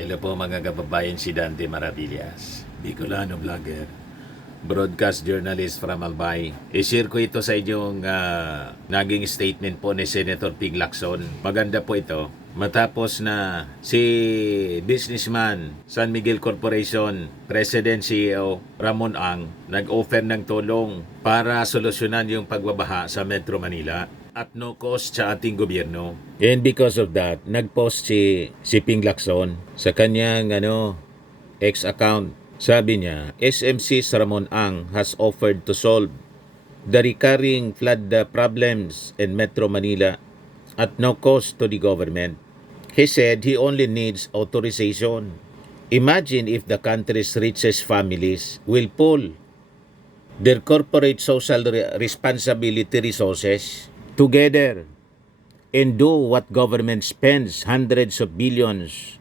Hello po mga kababayan, si Dante Maravillas, Bicolano vlogger, broadcast journalist from Albay. I-share ko ito sa inyong naging statement po ni Senator Ping Lacson. Maganda po ito. Matapos na si businessman, San Miguel Corporation, President CEO Ramon Ang, nag-offer ng tulong para solusyonan yung pagbabaha sa Metro Manila at no cost sa ating gobyerno. And because of that, nag-post si Ping Lacson sa kanyang X account. Sabi niya, SMC Ramon Ang has offered to solve the recurring flood problems in Metro Manila at no cost to the government. He said he only needs authorization. Imagine if the country's richest families will pool their corporate social responsibility resources together and do what government spends hundreds of billions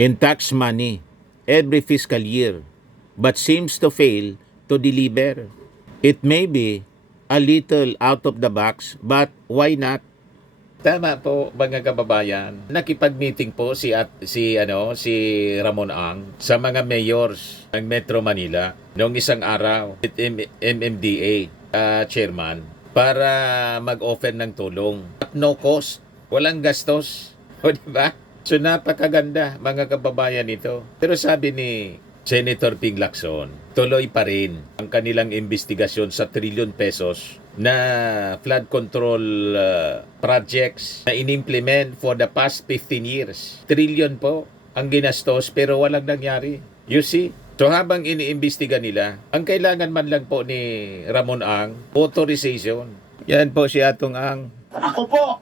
in tax money every fiscal year but seems to fail to deliver. It may be a little out of the box, but why not? Tama po mga kababayan. Nakipag-meeting po si Ramon Ang sa mga mayors ng Metro Manila noong isang araw with MMDA chairman para mag-offer ng tulong at no cost, walang gastos. O diba? So napakaganda mga kababayan ito. Pero sabi ni Senator Ping Lacson, tuloy pa rin ang kanilang investigasyon sa trilyon pesos na flood control projects na in-implement for the past 15 years. Trilyon po ang ginastos pero walang nangyari. You see? So habang iniimbestiga nila, ang kailangan man lang po ni Ramon Ang, authorization. Yan po si Atong Ang. Ako po,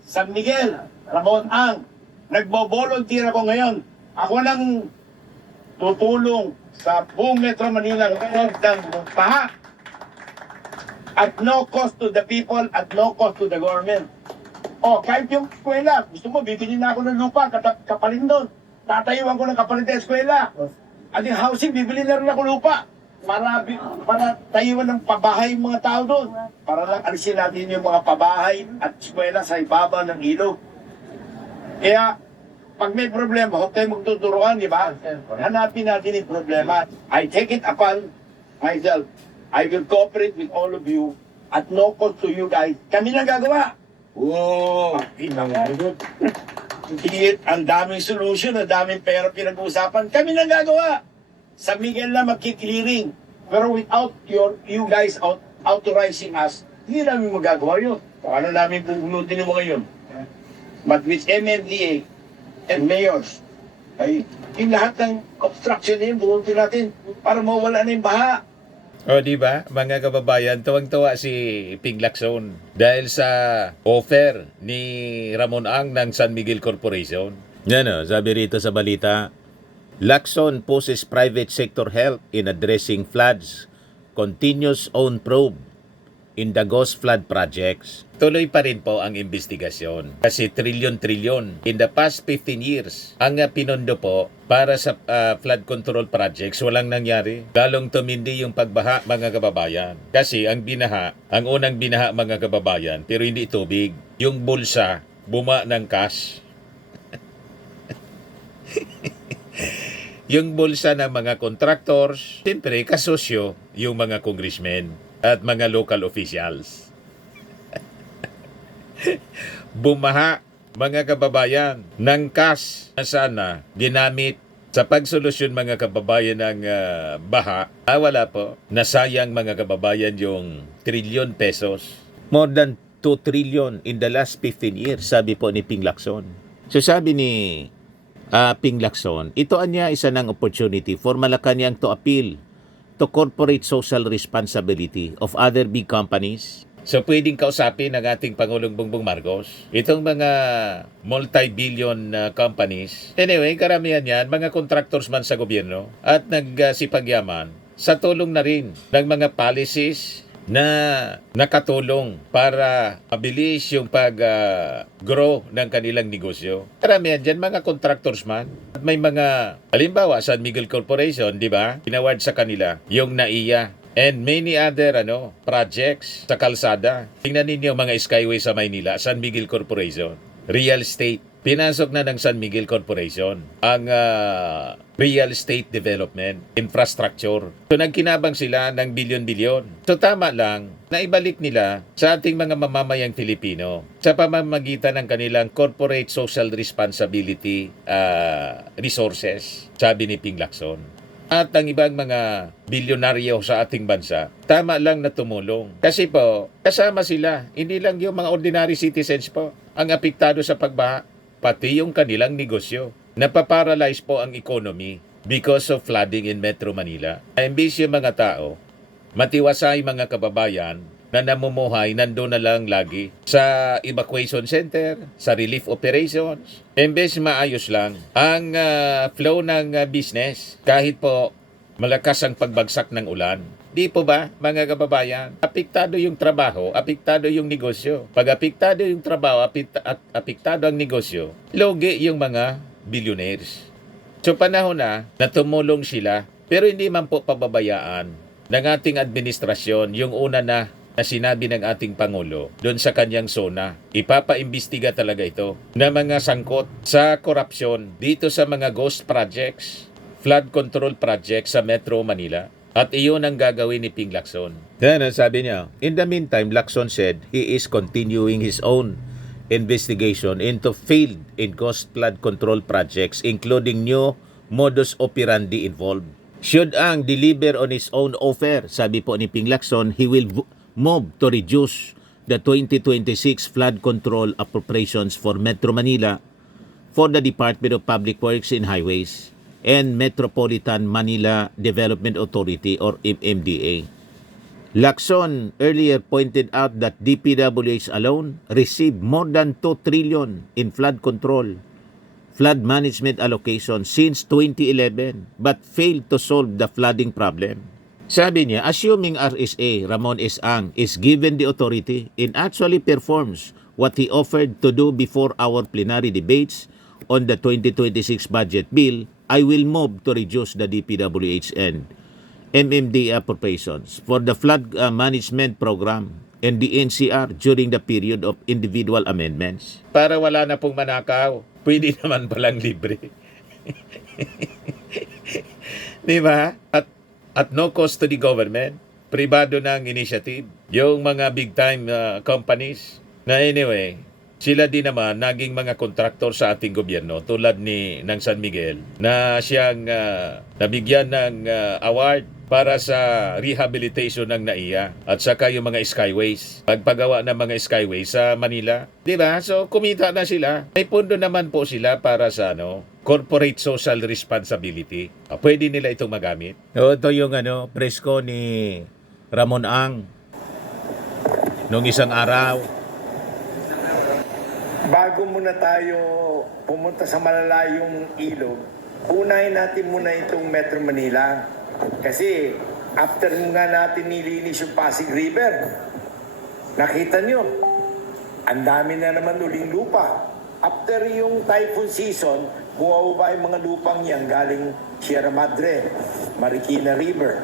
San Miguel, Ramon Ang, nagbo-volunteer ako ngayon. Ako lang tutulong sa buong Metro Manila ng paha. At no cost to the people, at no cost to the government. O, kahit yung eskwela, gusto mo, bibili na ako ng lupa, kapalit doon. Tatayuan ko ng kapalit ng eskwela. At yung housing, bibili na rin ako lupa. Para tayuan ng pabahay yung mga tao doon. Para lang alisin natin yung mga pabahay at eskwela sa ibaba ng ilog. Kaya, pag may problema, huwag tayo magtuturuan, di ba? Hanapin natin yung problema. I take it upon myself. I will cooperate with all of you at no cost to you guys. Kami lang gagawa. Wow! Ang daming solution, ang daming pera pinag-uusapan. Kami lang gagawa. Sa Miguel na magkiklearing. Pero without you guys authorizing us, hindi namin magagawa yun. Paano namin bubunutin yung mga yun? But with MMDA and mayors, ay yung lahat ng obstruction na yun, bunutin natin para mawala na yung baha. O di ba, mga kababayan, tuwang-tuwa si Ping Lacson dahil sa offer ni Ramon Ang ng San Miguel Corporation. Yan sabi rito sa balita, Lacson poses private sector help in addressing floods, continues own probe in the ghost flood projects. Tuloy pa rin po ang investigasyon kasi trilyon-trilyon in the past 15 years ang pinondo po para sa flood control projects, walang nangyari. Lalong tumindi yung pagbaha mga kababayan. Kasi ang unang binaha mga kababayan, pero hindi tubig, yung bulsa buma ng cash. Yung bulsa ng mga contractors, siyempre kasosyo yung mga congressmen at mga local officials. Bumaha mga kababayan ng cash na sana ginamit sa pagsolusyon mga kababayan ng baha. Wala po. Nasayang mga kababayan yung trilyon pesos. More than 2 trillion in the last 15 years, sabi po ni Ping Lacson. So sabi ni Ping Lacson, ito anya isa ng opportunity for Malacanang to appeal to corporate social responsibility of other big companies. So pwedeng kausapin ng ating Pangulong Bongbong Marcos itong mga multi-billion companies. Anyway, karamihan yan, mga contractors man sa gobyerno at nagsipagyaman sa tulong na rin ng mga policies na nakatulong para mabilis yung pag-grow ng kanilang negosyo. Karamihan dyan, mga contractors man. At may mga, halimbawa, San Miguel Corporation, di ba? Pinaward sa kanila yung NAIA and many other projects sa kalsada. Tingnan ninyo mga skyway sa Maynila, San Miguel Corporation, real estate. Pinasok na ng San Miguel Corporation ang real estate development, infrastructure. So nagkinabang sila ng bilyon-bilyon. So tama lang na ibalik nila sa ating mga mamamayang Filipino sa pamamagitan ng kanilang corporate social responsibility resources, sabi ni Ping Lacson. At ang ibang mga bilyonaryo sa ating bansa, tama lang na tumulong. Kasi po, kasama sila. Hindi lang yung mga ordinary citizens po ang apektado sa pagbaha, pati yung kanilang negosyo. Napaparalyze po ang economy because of flooding in Metro Manila. Imbis yung mga tao, matiwasay mga kababayan na namumuhay nandun na lang lagi sa evacuation center, sa relief operations. Imbes maayos lang ang flow ng business kahit po malakas ang pagbagsak ng ulan. Di po ba, mga kababayan? Apektado yung trabaho, apektado yung negosyo. Pag apektado yung trabaho, apektado ang negosyo, logi yung mga billionaires. So panahon na tumulong sila, pero hindi man po pababayaan ng ating administrasyon yung una na sinabi ng ating Pangulo doon sa kanyang zona. Ipapaimbestiga talaga ito na mga sangkot sa korupsyon dito sa mga ghost projects, flood control projects sa Metro Manila. At iyon ang gagawin ni Ping Lacson. Yan ang sabi niya. In the meantime, Lacson said he is continuing his own investigation into failed and ghost flood control projects including new modus operandi involved. Should Ang deliver on his own offer, sabi po ni Ping Lacson, he will move to reduce the 2026 flood control appropriations for Metro Manila for the Department of Public Works and Highways and Metropolitan Manila Development Authority or MMDA. Lacson earlier pointed out that DPWH alone received more than 2 trillion in flood control, flood management allocation since 2011 but failed to solve the flooding problem. Sabi niya, assuming RSA, Ramon S. Ang, is given the authority and actually performs what he offered to do before our plenary debates on the 2026 budget bill, I will move to reduce the DPWH and MMDA appropriations for the flood management program and the NCR during the period of individual amendments. Para wala na pong manakaw, pwede naman palang libre. Di ba? At no cost to the government, pribado ng initiative, yung mga big time companies na anyway, sila din naman naging mga kontraktor sa ating gobyerno tulad ng San Miguel na siyang nabigyan ng award para sa rehabilitation ng NAIA at saka yung mga skyways. Pagpagawa ng mga skyways sa Manila. Diba? So kumita na sila. May pundo naman po sila para sa corporate social responsibility. Pwede nila itong magamit. Ito yung presko ni Ramon Ang noong isang araw. Bago muna tayo pumunta sa malalayong ilog, unahin natin muna itong Metro Manila. Kasi after nga natin nilinis yung Pasig River, nakita nyo, ang dami na naman uling lupa. After yung typhoon season, bumaba yung mga lupang yan galing Sierra Madre, Marikina River.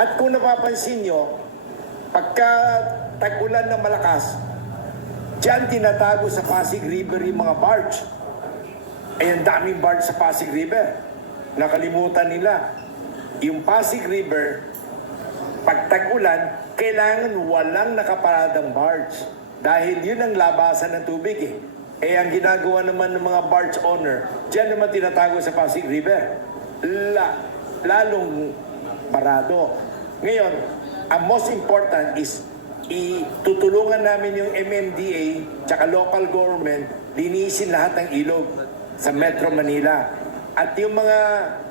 At kung napapansin nyo, pagka tag-ulan na malakas, diyan tinatago sa Pasig River yung mga barge. Ay, ang daming barge sa Pasig River. Nakalimutan nila. Yung Pasig River, pag tag-ulan, kailangan walang nakaparadang barge. Dahil yun ang labasan ng tubig eh. Eh, ang ginagawa naman ng mga barge owner, diyan naman tinatago sa Pasig River. Lalong parado. Ngayon, ang most important is itutulungan namin yung MMDA tsaka local government linisin lahat ng ilog sa Metro Manila. At yung mga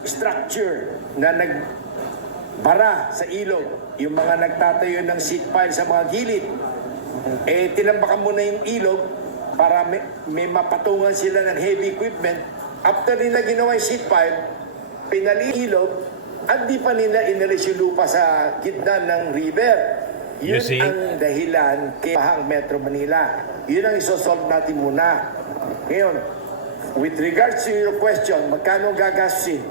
structure na nagbara sa ilog, yung mga nagtatayo ng seat pile sa mga gilid, eh tinambakan mo na yung ilog para may mapatungan sila ng heavy equipment. After nila ginawa yung seat pile, pinalilog at di pa nila inalis yung lupa sa gitna ng river. Yun ang dahilan kay bahang Metro Manila. Yun ang isosolve natin muna. Ngayon, with regards to your question, magkano gagastusin?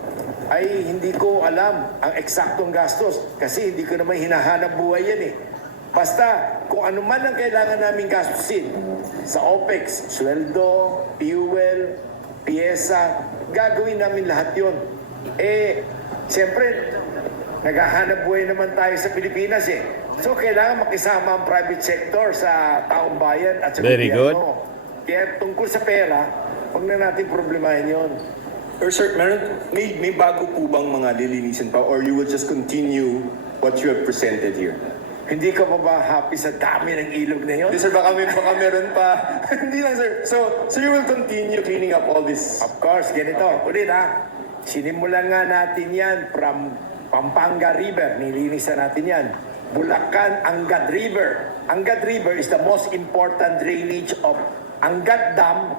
Ay, hindi ko alam ang eksaktong gastos kasi hindi ko naman hinahanap buhay yan eh. Basta, kung ano man ang kailangan namin gastusin sa OPEX, sweldo, fuel, pyesa, gagawin namin lahat yun. Siyempre, naghahanap buhay naman tayo sa Pilipinas So, kailangan makisama ang private sector sa taong bayan at sa Very gobyerno. Kaya tungkol sa pera, huwag na natin problemahin yun. Sir, may bago po bang mga lilinisin pa or you will just continue what you have presented here? Hindi ka pa ba happy sa dami ng ilog na yun? Hindi sir, baka meron pa. Hindi lang sir. So you will continue cleaning up all this? Of course, ganito. Ulit sinimulan nga natin yan from Pampanga River. Nilinisan natin yan. Bulacan, Angat River. Angat River is the most important drainage of Angat Dam,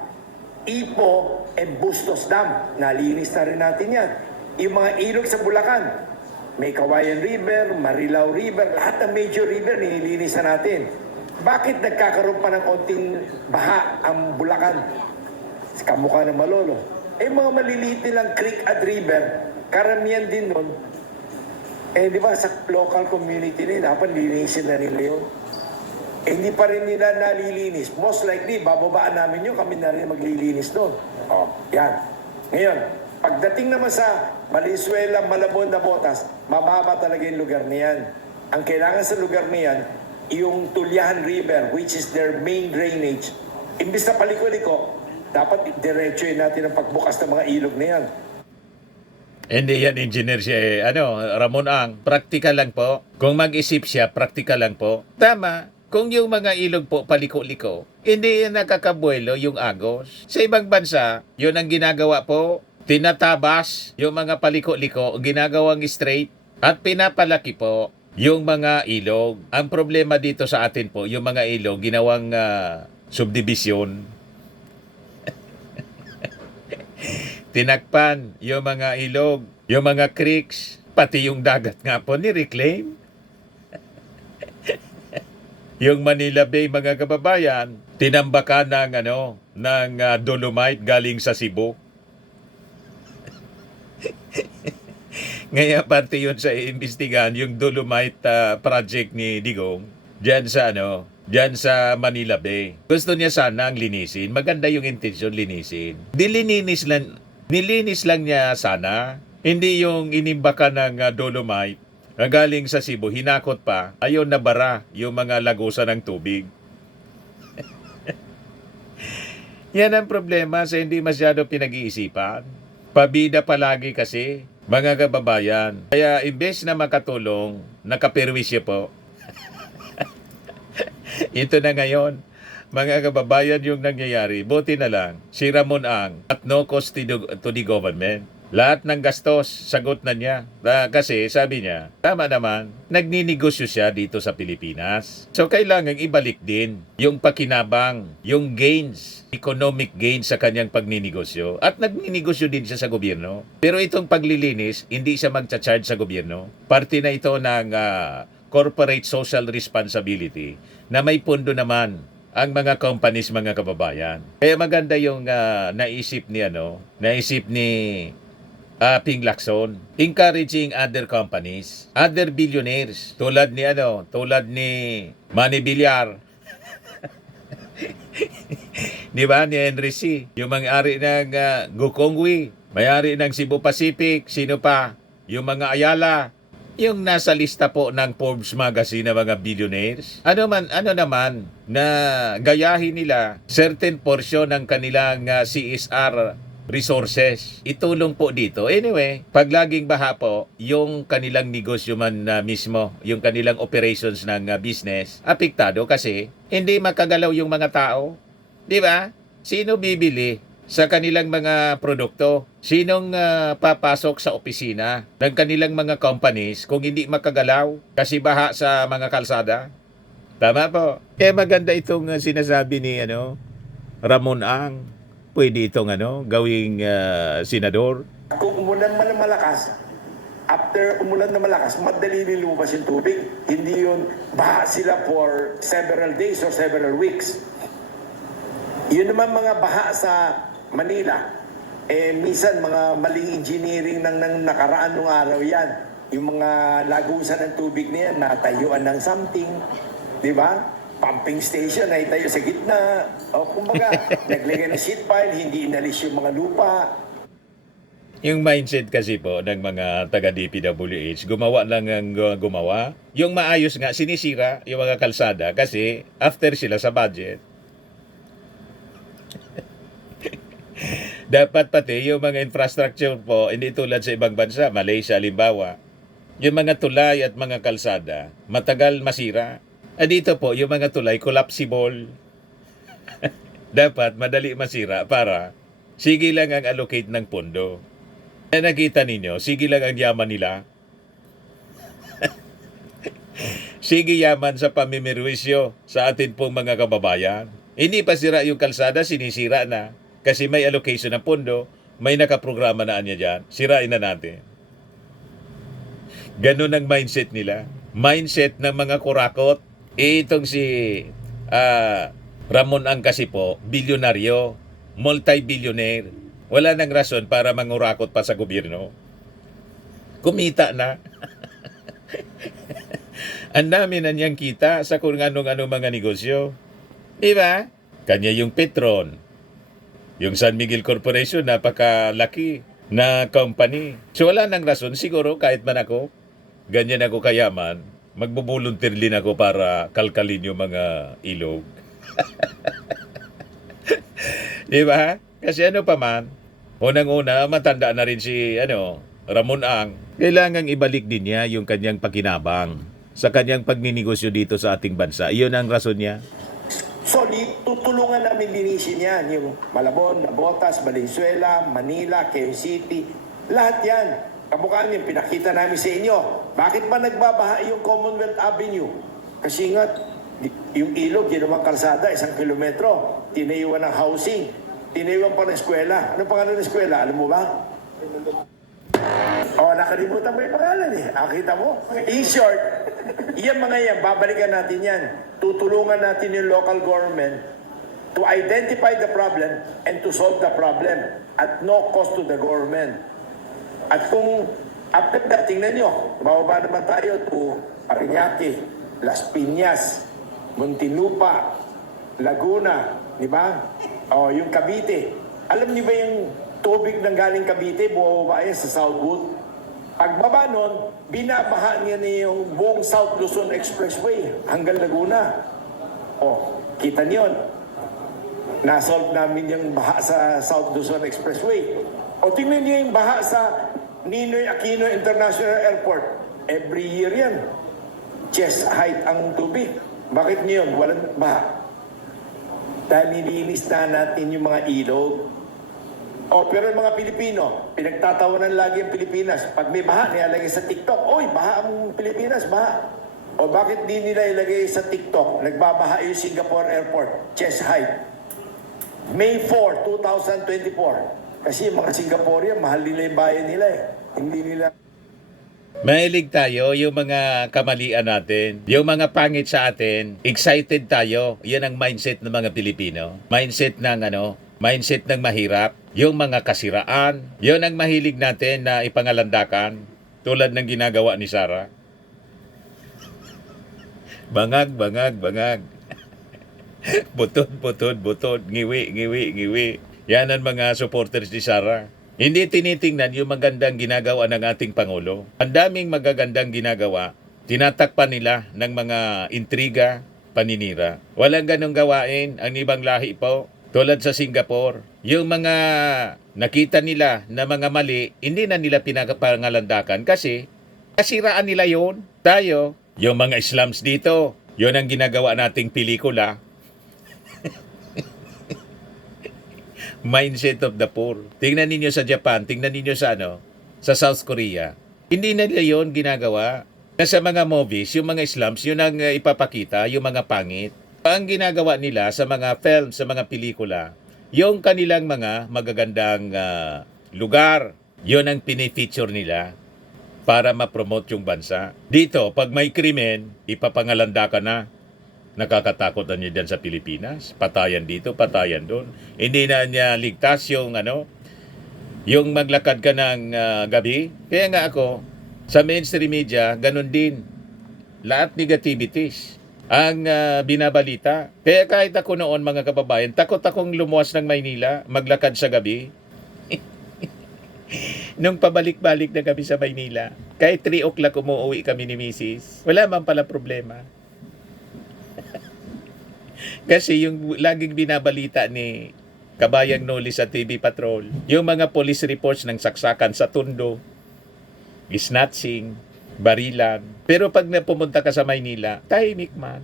Ipo, and Bustos Dam. Nalinis na rin natin yan. Yung mga ilog sa Bulacan, may Kawayan River, Marilao River, lahat ng major river nililinis na natin. Bakit nagkakaroon pa ng konting baha ang Bulacan? Kamukha ng Malolo. Mga maliliit nilang creek at river, karamihan din nun, di ba sa local community nila, dapat lilinisin na nila yun. Hindi pa rin nila nalilinis. Most likely, bababaan namin yun, kami na rin maglilinis doon. Yan. Ngayon, pagdating naman sa Valenzuela, Malabon na Botas, mababa talaga yung lugar niyan. Ang kailangan sa lugar niyan, yung Tulyahan River, which is their main drainage, imbis na paliko-liko, dapat diretsuhin natin ang pagbukas ng mga ilog na yan. Hindi yan engineer siya Ramon Ang. Praktikal lang po. Kung mag-isip siya, praktikal lang po. Tama. Kung yung mga ilog po paliko-liko, hindi yan nakakabuelo yung agos. Sa ibang bansa, yun ang ginagawa po. Tinatabas yung mga paliko-liko, ginagawang straight, at pinapalaki po yung mga ilog. Ang problema dito sa atin po, yung mga ilog, ginawang subdivision. Tinakpan yung mga ilog, yung mga creeks, pati yung dagat nga po ni-reclaim. Yung Manila Bay, mga kababayan, tinambakan ng dolomite galing sa Cebu. Ngayon parte yun sa iimbestigahan yung dolomite project ni Digong diyan sa Manila Bay. Gusto niya sana ang linisin. Maganda yung intensyon linisin. Nilinis lang niya sana. Hindi yung inimbaka ng dolomite na galing sa Cebu, hinakot pa, ayaw na bara yung mga lagusan ng tubig. Yan ang problema sa hindi masyado pinag-iisipan. Pabida palagi kasi, mga kababayan. Kaya imbes na makatulong, nakapirwisyo po. Ito na ngayon, mga kababayan, yung nangyayari. Buti na lang, si Ramon Ang at no cost to the government. Lahat ng gastos, sagot na niya. Kasi sabi niya, tama naman, nagninegosyo siya dito sa Pilipinas. So kailangan ibalik din yung pakinabang, yung gains, economic gains sa kanyang pagninegosyo. At nagninegosyo din siya sa gobyerno. Pero itong paglilinis, hindi siya magcha-charge sa gobyerno. Parte na ito ng corporate social responsibility na may pundo naman ang mga companies, mga kababayan. Kaya maganda yung naisip ni Ping Lacson, encouraging other companies, other billionaires, tulad ni Manny Villar. Di ba? Ni Henry C. Yung may-ari ng Gokongwi, may-ari ng Cebu Pacific, sino pa? Yung mga Ayala, yung nasa lista po ng Forbes magazine na mga billionaires. Ano naman na gayahin nila certain portion ng kanilang CSR resources. Itulong po dito. Anyway, pag laging baha po, yung kanilang negosyo man mismo, yung kanilang operations ng business, apektado kasi hindi makagalaw yung mga tao. Di ba? Sino bibili sa kanilang mga produkto? Sinong papasok sa opisina ng kanilang mga companies kung hindi makagalaw kasi baha sa mga kalsada? Tama po. Kaya maganda itong sinasabi ni Ramon Ang. Pwede itong gawing senador. Kung umulan man ng malakas, after umulan na malakas, madali lumabas yung tubig. Hindi yun baha sila for several days or several weeks. Yun naman mga baha sa Manila, minsan mga maling engineering ng nakaraan ng araw yan. Yung mga lagusan ng tubig na yan, natayuan ng something, di ba? pumping station na itayo sa gitna. O kumbaga, naglagay ng seat pile, hindi inalis yung mga lupa. Yung mindset kasi po ng mga taga-DPWH, gumawa lang ang gumawa. Yung maayos nga, sinisira yung mga kalsada kasi after sila sa budget. Dapat pati yung mga infrastructure po, hindi tulad sa ibang bansa, Malaysia, halimbawa, yung mga tulay at mga kalsada, matagal masira. Dito po, yung mga tulay, collapsible. Dapat madali masira para sige lang ang allocate ng pondo. Nakita ninyo, sige lang ang yaman nila. Sige yaman sa pamimirwisyo sa atin pong mga kababayan. Hindi pa sira yung kalsada, sinisira na. Kasi may allocation ng pondo, may nakaprograma na niya dyan, sirain na natin. Ganun ang mindset nila. Mindset ng mga kurakot. Itong si Ramon Ang kasi po, bilyonaryo, multi-billionaire. Wala nang rason para mangurakot pa sa gobyerno. Kumita na. Ang dami na niyang kita sa kung anong-ano mga negosyo. Diba? Kanya yung Petron. Yung San Miguel Corporation, napakalaki na company. So wala nang rason. Siguro kahit man ako, ganyan ako kayaman, magbubuluntir din ako para kalkalin yung mga ilog. Diba? Kasi ano pa man, unang-una, matanda na rin si Ramon Ang. Kailangang ibalik din niya yung kanyang pakinabang sa kanyang pagninegosyo dito sa ating bansa. Iyon ang rason niya. So, tutulungan namin linisin yan. Yung Malabon, Nabotas, Valenzuela, Manila, Quezon City, lahat yan. Kamukhaan yung pinakita namin sa inyo. Bakit ba nagbabaha yung Commonwealth Avenue? Kasi nga, yung ilog, ginawang kalsada, 1 kilometro. Tinayuan ng housing. Tinayuan pa ng eskwela. Ano pangalan ng eskwela? Alam mo ba? Nakalimutan mo yung pangalan eh. Kita mo? In short, yan mga yan, babalikan natin yan. Tutulungan natin yung local government to identify the problem and to solve the problem at no cost to the government. At kung after that, tingnan nyo, bababa naman tayo to Parañaque, Las Piñas, Muntinlupa, Laguna, di ba? Yung Cavite. Alam niyo ba yung tubig ng galing Cavite, bumababa yan sa Southwood? Pagbaba nun, binabaha niya na yung buong South Luzon Expressway hanggang Laguna. Kita niyo yun. Nasolve namin yung baha sa South Luzon Expressway. Tingnan niyo yung baha sa Ninoy Aquino International Airport. Every year yan. Chest height ang tubig. Bakit niyo yun? Walang baha. Dahil nilinis na natin yung mga ilog. Pero yung mga Pilipino, pinagtatawanan lagi ang Pilipinas. Pag may baha, nilalagay sa TikTok. Oy, baha ang Pilipinas, baha. Bakit di nila ilagay sa TikTok? Nagbabaha yung Singapore Airport, chest height. May 4, 2024. Kasi yung mga Singaporean, mahal nila yung bayan nila eh. Hindi nila... Mahilig tayo yung mga kamalian natin, yung mga pangit sa atin, excited tayo. Yan ang mindset ng mga Pilipino. Mindset ng mahirap, yung mga kasiraan. Yun ang mahilig natin na ipangalandakan, tulad ng ginagawa ni Sara. Bangag, bangag, bangag. Butod, butod, butod. Ngiwi, ngiwi, ngiwi. Yan ang mga supporters ni Sara. Hindi tinitingnan yung magandang ginagawa ng ating Pangulo. Ang daming magagandang ginagawa, tinatakpan nila ng mga intriga, paninira. Walang ganong gawain ang ibang lahi po. Tulad sa Singapore, yung mga nakita nila na mga mali, hindi na nila pinapangalandakan kasi kasiraan nila yun. Tayo, yung mga Islams dito, yun ang ginagawa nating pelikula. Mindset of the poor. Tingnan ninyo sa Japan, tingnan ninyo sa sa South Korea. Hindi na nila yun ginagawa. Sa mga movies, yung mga Islams, yun ang ipapakita, yung mga pangit. Ang ginagawa nila sa mga film, sa mga pelikula, yung kanilang mga magagandang lugar, yun ang pinifeature nila para ma-promote yung bansa. Dito, pag may krimen, ipapangalanda ka na. Nakakatakot na niya dyan sa Pilipinas. Patayan dito, patayan doon. Hindi na niya ligtas yung yung maglakad ka ng gabi. Kaya nga ako, sa mainstream media, ganun din. Lahat negativities. ang binabalita. Kaya kahit ako noon, mga kababayan, takot akong lumuwas ng Maynila, maglakad sa gabi. Nung pabalik-balik na kami sa Maynila, kahit 3 o'clock umuwi kami ni Mrs., wala man pala problema. Kasi yung laging binabalita ni Kabayang Noli sa TV Patrol, yung mga police reports ng saksakan sa Tondo, snatching, barilan. Pero pag napumunta ka sa Maynila, tahimik man.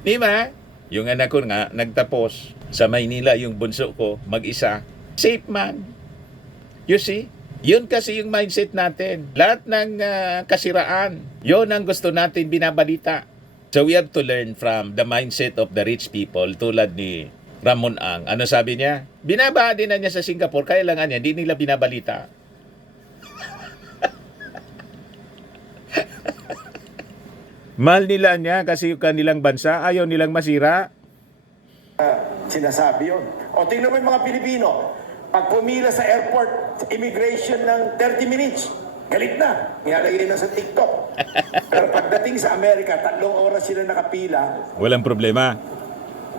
Di ba? Yung anak ko nga, nagtapos sa Maynila, yung bunso ko, mag-isa. Safe man. You see? Yun kasi yung mindset natin. Lahat ng kasiraan, yun ang gusto natin binabalita. So we have to learn from the mindset of the rich people tulad ni Ramon Ang. Ano sabi niya? Binabaa din na niya sa Singapore, kailangan niya, hindi nila binabalita. Mahal nila niya kasi yung kanilang bansa, ayaw nilang masira. Sinasabi yun. O tingnan mo yung mga Pilipino, pag pumila sa airport, sa immigration ng 30 minutes, galit na. Nilalagay na sa TikTok. Pero pagdating sa Amerika, 3 oras sila nakapila. Walang problema.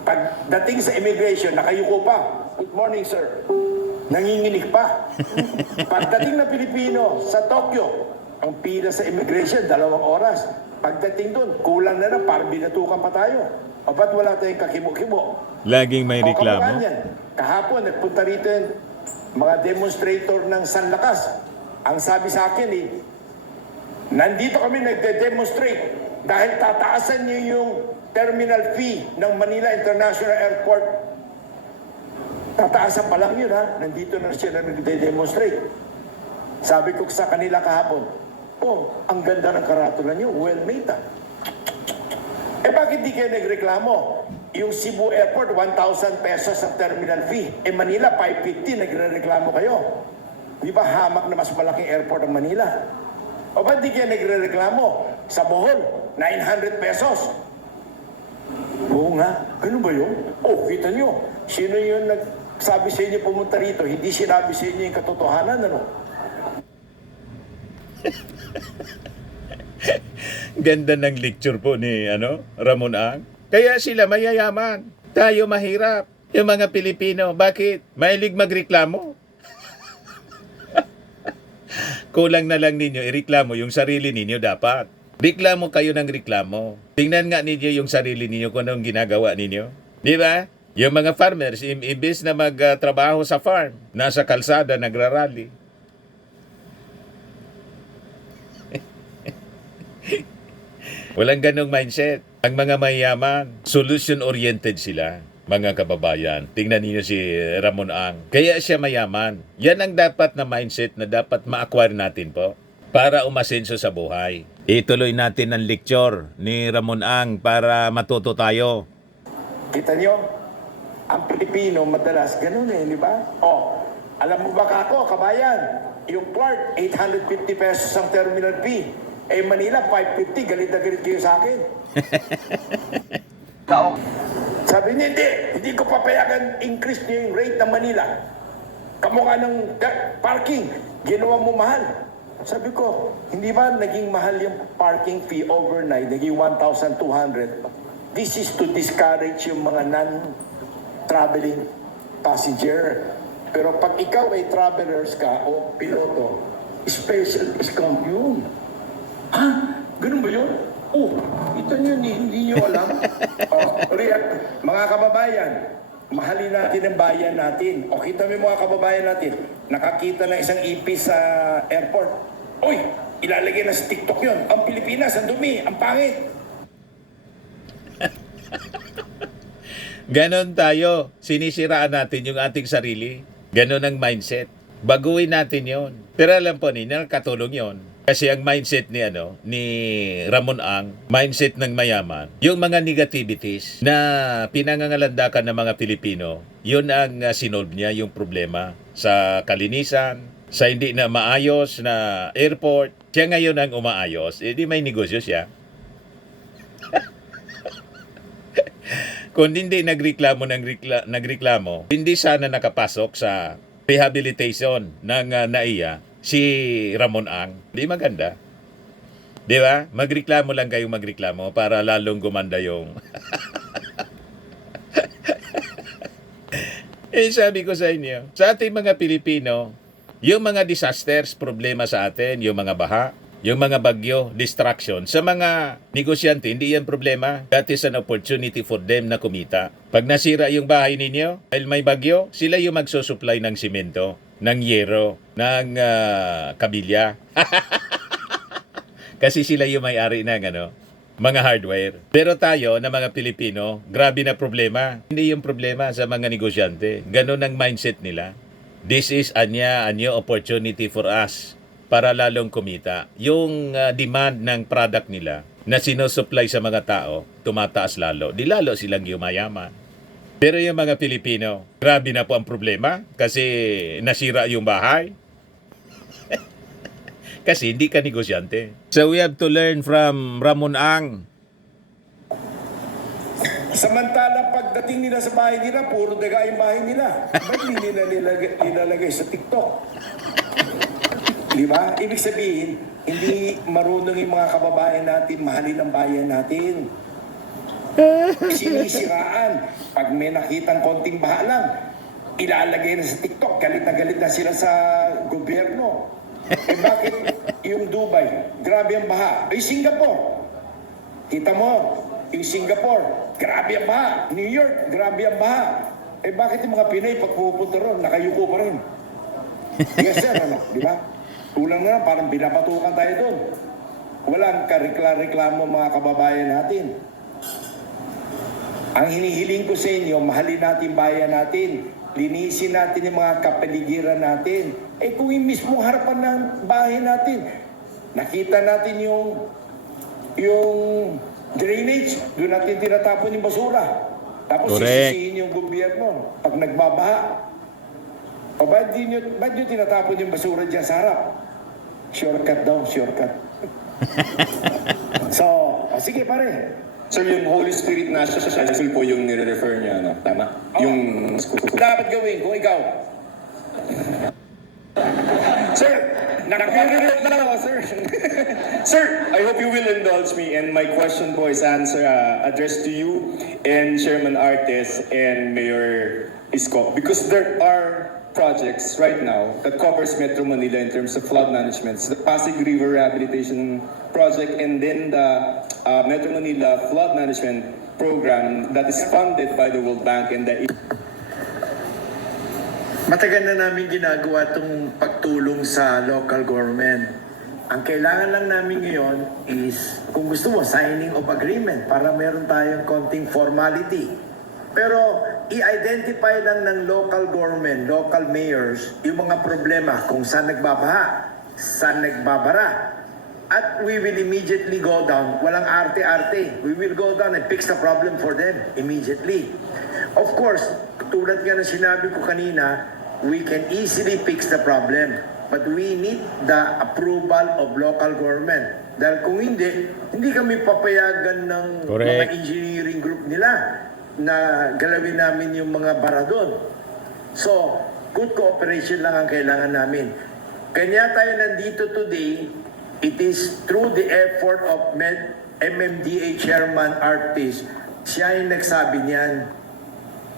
Pagdating sa immigration, nakayuko pa. Good morning, sir. Nanginginig pa. Pagdating ng Pilipino sa Tokyo, ang pila sa immigration, 2 oras. Pagdating doon, kulang na parang binatukan pa tayo. O ba't wala tayong kakibo-kibo? Laging may O reklamo. kamukha niyan. Kahapon, nagpunta rito yung mga demonstrator ng San Lakas. Ang sabi sa akin nandito kami nagde-demonstrate dahil tataasan niyo yung terminal fee ng Manila International Airport. Tataasan pa lang yun, ha? Nandito na sila nagde-demonstrate. Sabi ko sa kanila kahapon, ang ganda ng karatula niyo, well made, ha? Bakit di kayo nagreklamo? Yung Cebu Airport, 1,000 pesos ang terminal fee. Manila, 550, nagre-reklamo kayo. Di ba hamak na mas malaking airport ang Manila? O ba't di kayo nagre-reklamo? Sa Bohol, 900 pesos. Oo nga, ganun ba yun? Kita nyo, sino yung nagsabi sa inyo pumunta rito? Hindi sinabi sa inyo yung katotohanan, ano? Ganda ng lecture po ni Ramon Ang. Kaya sila mayayaman. Tayo mahirap. Yung mga Pilipino, bakit? Mahilig magreklamo. Kulang na lang ninyo, ireklamo yung sarili ninyo dapat. Reklamo kayo ng reklamo. Tingnan nga ninyo yung sarili ninyo kung anong ginagawa ninyo. Di ba? Yung mga farmers, imbes na magtrabaho sa farm, nasa kalsada, nagrarally. Walang ganong mindset. Ang mga mayayaman, solution-oriented sila, mga kababayan. Tingnan niyo si Ramon Ang. Kaya siya mayaman. Yan ang dapat na mindset na dapat ma-acquire natin po para umasenso sa buhay. Ituloy natin ang lecture ni Ramon Ang para matuto tayo. Kita nyo, ang Pilipino madalas ganun di ba? Alam mo ba ako, kabayan, yung Clark, 850 pesos ang terminal fee. Manila, 550, galit na galit kayo sa akin. Sabi niya, hindi ko papayagan increase niyo yung rate ng Manila. Kamukha ng parking, ginawa mo mahal. Sabi ko, hindi ba naging mahal yung parking fee overnight, naging 1,200? This is to discourage yung mga non-traveling passenger. Pero pag ikaw ay travelers ka o piloto, special discount yun. Ganun ba yun? Ito nyo, hindi nyo alam. Mga kababayan, mahalin natin ang bayan natin. Kita mo yung mga kababayan natin, nakakita na isang ipis sa airport. Ilalagay na sa TikTok yun. Ang Pilipinas, ang dumi, ang pangit. Ganon tayo. Sinisiraan natin yung ating sarili. Ganon ang mindset. Baguhin natin yon. Pero alam po ninyo, katulong yon. Kasi ang mindset ni Ramon Ang, mindset ng mayaman, yung mga negativities na pinangangalandakan ng mga Pilipino, yun ang sinolve niya yung problema sa kalinisan, sa hindi na maayos na airport. Siya ngayon ang umaayos, di may negosyo siya. Kung hindi nagreklamo, hindi sana nakapasok sa rehabilitation ng NAIA si Ramon Ang. Di maganda. Di ba? Magreklamo lang kayong magreklamo para lalong gumanda yung... sabi ko sa inyo, sa ating mga Pilipino, yung mga disasters, problema sa atin, yung mga baha, yung mga bagyo, distraction, sa mga negosyante, hindi yan problema. That is an opportunity for them na kumita. Pag nasira yung bahay ninyo, dahil may bagyo, sila yung magsusupply ng simento, ng yero, ng kabilya. Kasi sila yung may-ari ng mga hardware. Pero tayo na mga Pilipino, grabe na problema. Hindi yung problema sa mga negosyante. Ganon ang mindset nila. This is a new opportunity for us para lalong kumita. Yung demand ng product nila na sinusupply sa mga tao, tumataas lalo. Di lalo silang yumayaman. Pero yung mga Pilipino, grabe na po ang problema kasi nasira yung bahay. Kasi hindi ka negosyante. So we have to learn from Ramon Ang. Samantala, pagdating nila sa bahay nila, puro daga yung bahay nila. Ba't hindi nila nilalagay sa TikTok? Di ba? Ibig sabihin, hindi marunong yung mga kababayan natin mahalin ang bayan natin. Sinisiraan. Pag may nakitang konting baha lang, ilalagay na sa TikTok. Galit na sila sa gobyerno. Bakit yung Dubai, grabe ang baha? Singapore, kita mo, yung Singapore, grabe ang baha. New York, grabe ang baha. Bakit yung mga Pinoy pag pupunta ron, nakayuko pa rin? Yes sir, di ba? Kulang na, parang binapatukan tayo doon. Walang reklamo mga kababayan natin. Ang hinihiling ko sa inyo, mahalin natin bayan natin. Linisin natin yung mga kapaligiran natin. Kung yung mismong harapan ng bahay natin, nakita natin yung drainage, doon natin tinatapon yung basura. Tapos sisisihin yung gobyerno pag nagbabaha. Ba't nyo tinatapon yung basura dyan sa harap? Shortcut daw, shortcut. So, sige pare. Sir, yung Holy Spirit National School po yung nire-refer niya, no? Tama? Yung school. Dapat gawin kung ikaw. Sir, nakakarinig lang ako, sir. Sir, I hope you will indulge me and my question po is addressed to you and Chairman Artes and Mayor Isko. Because there are projects right now that covers Metro Manila in terms of flood management. So the Pasig River Rehabilitation Project and then the Metro Manila Flood Management Program that is funded by the World Bank and the... Matagal na namin ginagawa itong pagtulong sa local government. Ang kailangan lang namin ngayon is, kung gusto mo, signing of agreement para meron tayong konting formality. Pero i-identify lang ng local government, local mayors, yung mga problema kung saan nagbabaha, saan nagbabara. At we will immediately go down. Walang arte-arte. We will go down and fix the problem for them immediately. Of course, tulad nga na sinabi ko kanina, we can easily fix the problem. But we need the approval of local government. Dahil kung hindi kami papayagan ng mga engineering group nila na galawin namin yung mga bara doon. So, good cooperation lang ang kailangan namin. Kanya tayo nandito today, it is through the effort of MMDA Chairman Artis. Siya yung nagsabi niyan,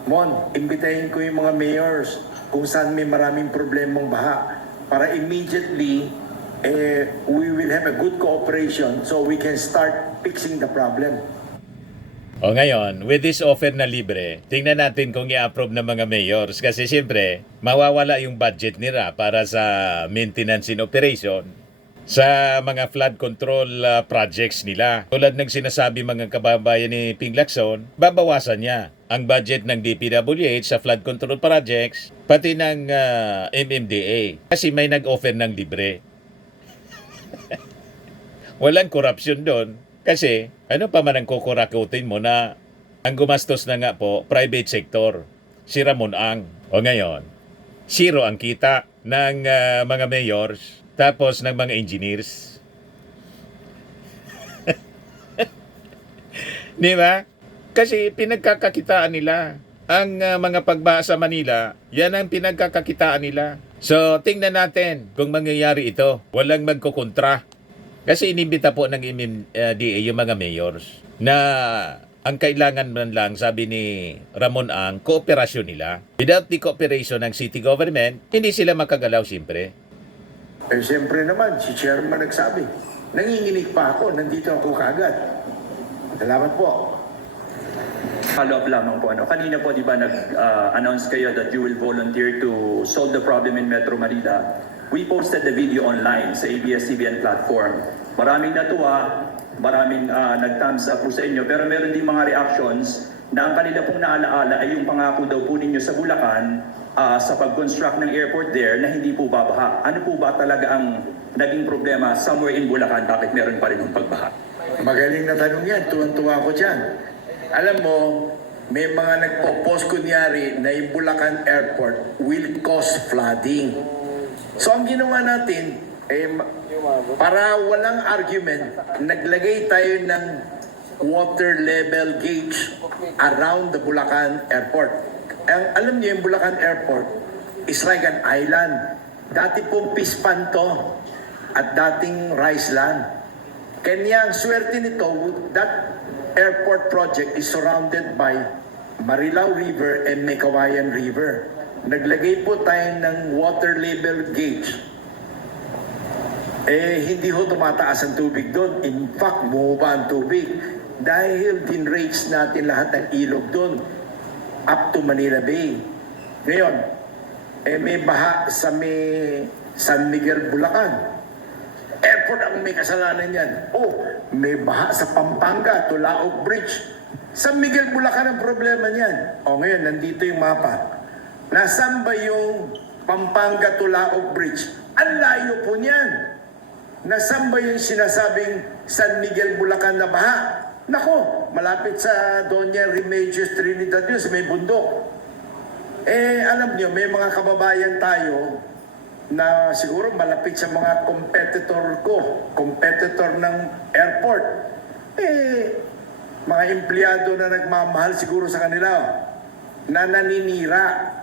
Mon, imbitahin ko yung mga mayors kung saan may maraming problemang baha para immediately we will have a good cooperation so we can start fixing the problem. O ngayon, with this offer na libre, tingnan natin kung i-approve ng mga mayors kasi siyempre, mawawala yung budget nila para sa maintenance and operation sa mga flood control projects nila. Tulad ng sinasabi mga kababayan ni Ping Lacson, babawasan niya ang budget ng DPWH sa flood control projects, pati ng MMDA. Kasi may nag-offer ng libre. Walang korupsyon doon. Kasi, ano pa man ang kukurakutin mo na ang gumastos na nga po, private sector. Si Ramon Ang. O ngayon, zero ang kita ng mga mayors, tapos ng mga engineers. Di ba? Kasi pinagkakakitaan nila. Ang mga pagbaha sa Manila, yan ang pinagkakakitaan nila. So, tingnan natin kung mangyayari ito. Walang magkukontra. Kasi inimbita po ng MMDA yung mga mayors na ang kailangan man lang, sabi ni Ramon Ang, kooperasyon nila. Without the cooperation ng city government, hindi sila makagalaw siyempre. Eh, siyempre naman, si chairman nagsabi. Nanginginig pa ako, nandito ako kagad. Salamat po. Follow-up lamang po. Kanina po, di ba, nag-announce kayo that you will volunteer to solve the problem in Metro Manila. We posted the video online sa ABS-CBN platform. Maraming natuwa, maraming nag-thumbs up po sa inyo, pero meron din mga reactions na ang kanila pong naalaala ay yung pangako daw po ninyo sa Bulacan sa pag-construct ng airport there na hindi po babaha. Ano po ba talaga ang naging problema somewhere in Bulacan? Bakit meron pa rin yung pagbaha? Magaling na tanong yan, tuwan-tuwa ko dyan. Alam mo, may mga nagpo-post kunyari na yung Bulacan Airport will cause flooding. So ang ginawa natin, para walang argument, naglagay tayo ng water level gauge around the Bulacan Airport. Alam niyo yung Bulacan Airport is like an island. Dati pong pispan to at dating rice land. Kanya ang swerte nito, that airport project is surrounded by Marilao River and Mekawayan River. Naglagay po tayo ng water level gauge. Hindi ho tumataas ang tubig doon. In fact, bumaba ang tubig. Dahil din-rates natin lahat ng ilog doon up to Manila Bay. Ngayon, may baha sa may San Miguel, Bulacan. Airport ang may kasalanan yan. May baha sa Pampanga, Tulaog Bridge. San Miguel, Bulacan ang problema niyan. Ngayon, nandito yung mapa. Nasaan ba yung Pampanga, Tulaog Bridge? Ang layo po niyan. Nasaan ba yung sinasabing San Miguel, Bulacan na baha? Nako, malapit sa Doña Remedios Trinidad yun, sa may bundok. Alam niyo, may mga kababayan tayo na siguro malapit sa mga competitor ng airport. Mga empleyado na nagmamahal siguro sa kanila, na naninira,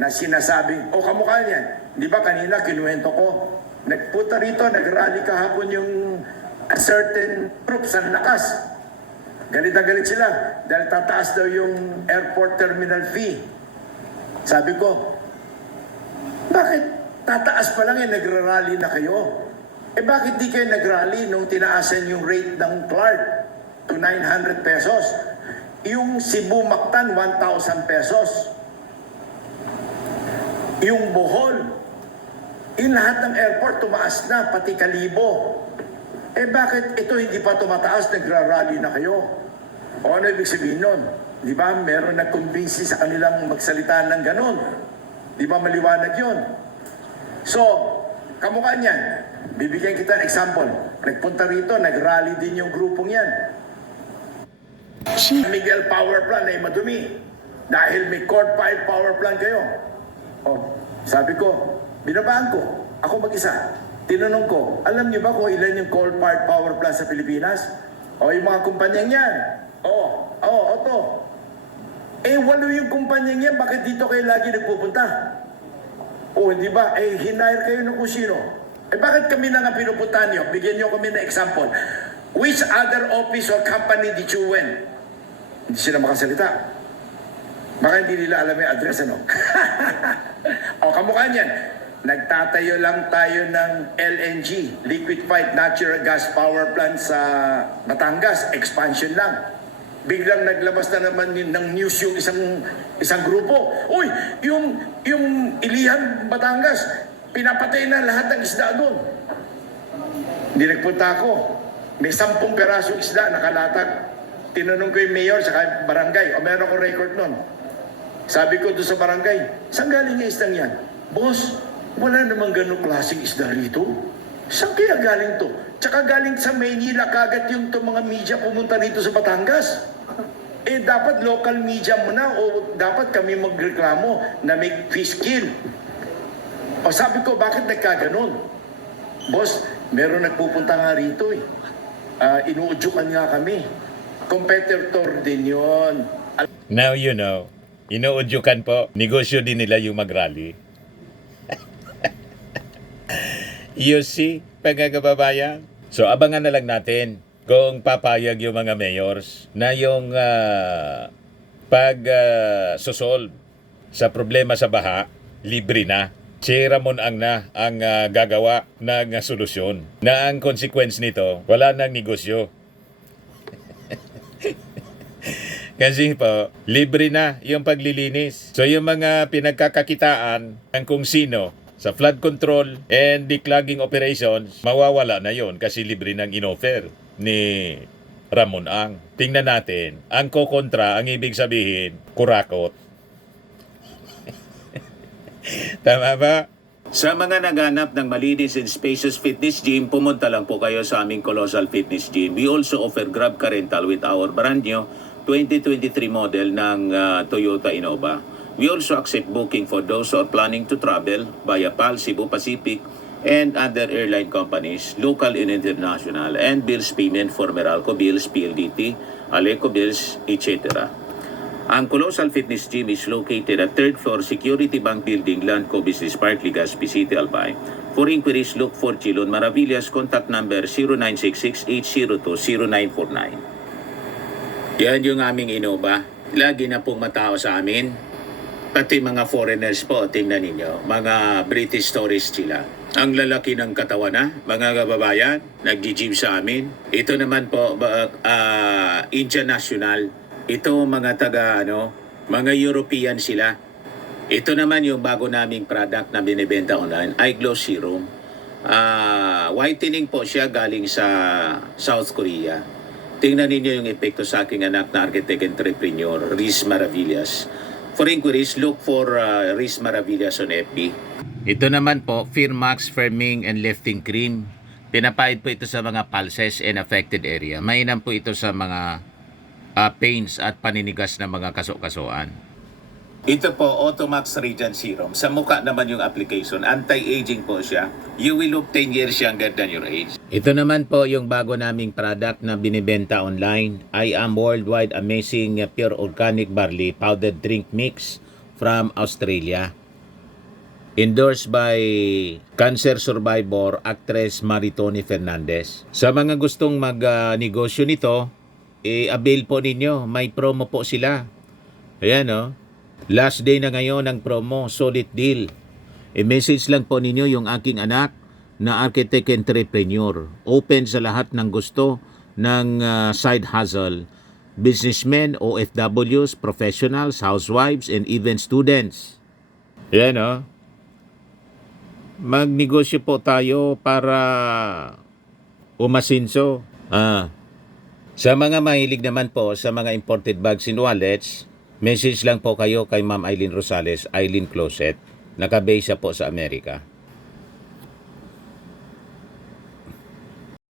na sinasabing, kamukha niyan. Di ba kanina kinuwento ko, nagpunta rito, nagrally kahapon yung certain troops ang lakas. Galit na galit sila dahil tataas daw yung airport terminal fee. Sabi ko, bakit tataas pa lang nagra-rally na kayo? Bakit di kayo nag-rally nung tinaasan yung rate ng Clark to 900 pesos? Yung Cebu Mactan, 1,000 pesos. Yung Bohol, yung lahat ng airport tumaas na, pati Kalibo. Bakit ito hindi pa tumataas, nagra-rally na kayo? Ano ibig sabihin nun? Di ba meron nag-convince sa kanilang magsalita ng ganon? Di ba maliwanag yun? So, kamukha niyan. Bibigyan kita ng example. Nagpunta rito, nag-rally din yung grupong yan. Miguel Power Plant ay madumi. Dahil may court-filed power plant kayo. Sabi ko, binabaan ko. Ako mag-isa. Tinanong ko, alam niyo ba kung ilan yung coal-fired power plant sa Pilipinas? Yung mga kumpanyang yan. Ito. 8 yung kumpanyang yan, bakit dito kayo lagi nagpupunta? Hindi ba? Hinire kayo ng kung sino. Bakit kami na nga pinupunta niyo? Bigyan niyo kami ng example. Which other office or company did you win? Hindi sila makasalita. Baka hindi nila alam yung address, ano? Kamukha niyan. Nagtatayo lang tayo ng LNG, Liquefied Natural Gas Power Plant sa Batangas, expansion lang. Biglang naglabas na naman ng news yung isang grupo. Yung Ilihan, Batangas, pinapatay na lahat ng isda doon. Hindi nagpunta ako. May 10 perasong isda nakalatag. Tinanong ko yung mayor sa barangay, meron ko record nun. Sabi ko doon sa barangay, saan galing yung isdang yan? Boss, wala namang ganong klaseng isda rito. Saan kaya galing to? Tsaka galing sa Maynila kagad yung mga media pumunta rito sa Batangas. Dapat local media muna o dapat kami magreklamo na may fish kill. Sabi ko, bakit nagkaganon? Boss, meron nagpupunta nga rito eh. Inuudyukan nga kami. Competitor din yon. Now you know, inuudyukan po, negosyo din nila yung mag-rally. You see, pagkakababayan, So abangan na lang natin kung papayag yung mga mayors na yung pag-sosolve sa problema sa baha, libre na. Si Ramon Ang na ang gagawa ng solusyon. Na ang consequence nito, wala nang negosyo. Kasi po, libre na yung paglilinis. So yung mga pinagkakakitaan ng kung sino sa flood control and declogging operations, mawawala na yon kasi libre nang inoffer ni Ramon Ang. Tingnan natin, ang kokontra, ang ibig sabihin, kurakot. Tama ba? Sa mga naghanap ng malinis and spacious fitness gym, pumunta lang po kayo sa aming Colossal Fitness Gym. We also offer Grab Car Rental with our brand new 2023 model ng Toyota Innova. We also accept booking for those who are planning to travel via PAL, Cebu Pacific, and other airline companies, local and international, and bills payment for Meralco Bills, PLDT, Aleco Bills, etc. Ang Colossal Fitness Gym is located at 3rd floor Security Bank Building, Landco Business Park, Legazpi City, Albay. For inquiries, look for Chilon Maravillas. Contact number 0966-802-0949. Yan yung aming Innova. Lagi na pong matao sa amin. Pati mga foreigners po, tingnan ninyo. Mga British tourists sila. Ang lalaki ng katawan na, mga kababayan, nag-gym sa amin. Ito naman po, Indian National. Ito mga mga European sila. Ito naman yung bago naming product na binibenta online, Eye Glow Serum. Whitening po siya galing sa South Korea. Tingnan ninyo yung epekto sa aking anak na architect entrepreneur, Riz Maravillas. For inquiries, look for Riz Maravillas on FB. Ito naman po, Firmax Firming and Lifting Cream. Pinapahid po ito sa mga pulses and affected area. Mainam po ito sa mga pains at paninigas ng mga kaso-kasuan. Ito po, Automax Radiant Serum. Sa mukha naman yung application. Anti-aging po siya. You will look 10 years younger than your age. Ito naman po yung bago naming product na binibenta online. I am Worldwide Amazing Pure Organic Barley Powdered Drink Mix from Australia. Endorsed by cancer survivor actress Maritoni Fernandez. Sa mga gustong mag-negosyo nito, avail po ninyo. May promo po sila. Ayan o. Last day na ngayon ng promo. Solid deal. I-message lang po ninyo yung aking anak na architect entrepreneur. Open sa lahat ng gusto ng side hustle. Businessmen, OFWs, professionals, housewives, and even students. Ayan o. Magnegosyo po tayo para umasinso. Sa mga mahilig naman po sa mga imported bags and wallets, message lang po kayo kay Ma'am Eileen Rosales, Eileen Closet. Nakabase siya po sa Amerika.